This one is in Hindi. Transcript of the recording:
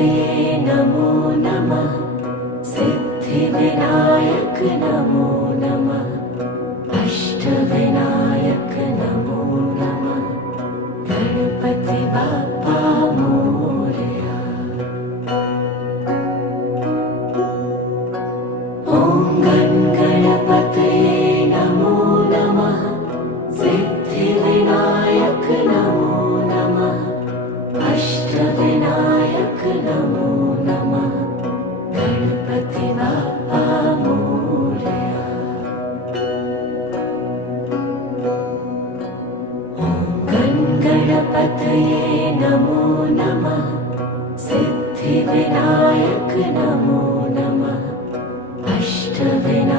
गणपतये नमो नमः। सिद्धिविनायक नमो नमः। अष्टविनायक नमो नमः। गणपति बाप्पा मोरया। ॐ गणपतये नमो नमः। सिद्धिविनायक नमो नमः। अष्टविनायक नमो नमः। गणपति बाप्पा मोरया। ॐ गणपतये नमो नमः। सिद्धिविनायक नमो नमः। अष्टविनायक